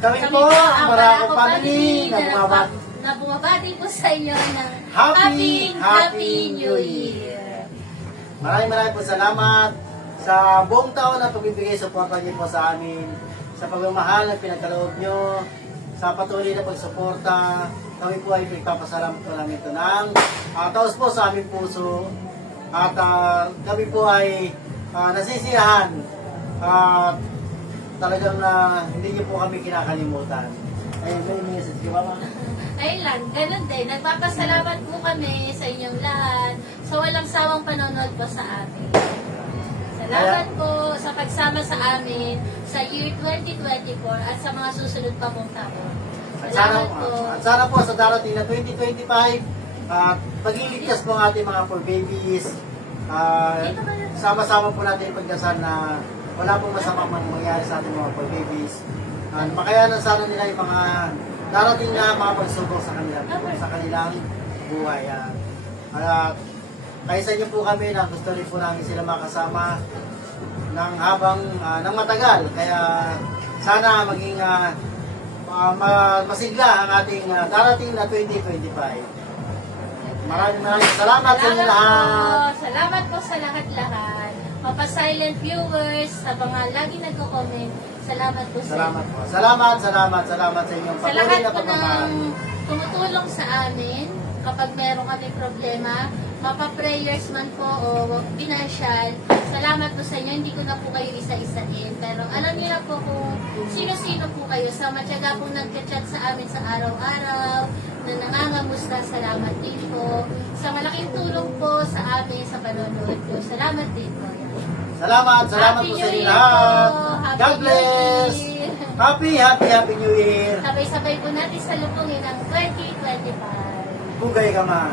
Kami po, ang Barako Family, na bumabati po sa inyo ng Happy New Year! Maraming po salamat sa buong taon na pagbibigay suporta niyo po sa amin, sa pagmamahal na pinagkaloob niyo, sa patuloy na pagsuporta. Kami po ay pagpapasalamat po namin ito ng taos po sa aming puso. At kami po ay nasisiyahan at talagang hindi niyo po kami kinakalimutan. Ayun, may message ka ba, ma'am? Ayun lang, ganun din. Nagpapasalamat po kami sa inyong lahat sa walang sawang panonood po sa amin. Salamat po sa pagsama sa amin sa year 2024 at sa mga susunod pa pong taon. Salamat po. At sana po sa darating na 2025, pag-iligtas po ang ating mga poor babies. Sama-sama po natin ipagdasal na wala pong masamang mangyayari sa ating mga poor babies. Makayanan sana nila yung mga darating na mga pagsubok sa kanilang buhay. Kaya sa inyo po kami na gusto rin po namin sila makasama ng matagal. Kaya sana maging masigla ang ating darating na 2025. Maraming salamat sa inyo lahat. Salamat po sa lahat-lahat. Mapa-silent viewers, sa mga lagi nagko-comment, salamat po sa Salamat inyo. po. Salamat sa inyong Sa patuloy lahat na po pagmamahal. ng tumutulong sa amin kapag meron kami problema, mapa-prayers man po o financial, salamat po sa inyo. Hindi ko na po kayo isa-isahin. Pero alam niyo na po kung sino-sino po kayo sa matyaga po nagchat sa amin sa araw-araw, na nangangamusta, salamat din po. Sa malaking tulong po sa amin sa panonood ko, salamat din po. Salamat po sa inyo lahat. God bless. Happy New Year. Sabay-sabay po natin sa lupungin ng 2025. Bugay ka man.